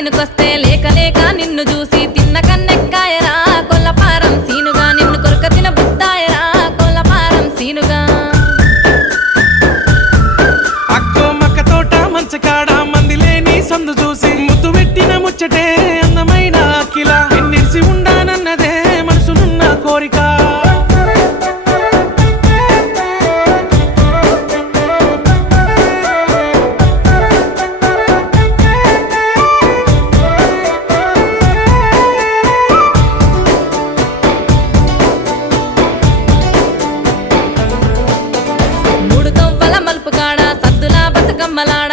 సేనుకొస్తే లేక లేక నిన్ను చూసి తిన్న కన్నెక్కాయరా కొల్లపారం సీనుగా నిన్ను కొరక తిన బుద్దాయరా కొల్లపారం సీనుగా అక్కో మక్క తోట మంచకాడ మంది లేని సందు చూసి ముద్దు పెట్టిన ముచ్చటే అందమైన అఖిల ఎన్నిసి ఉండానన్నదే మనసునున్న కోరిక మూడు తొవ్వల మలుపు కాడ సద్దులా బతుకమ్మలాడ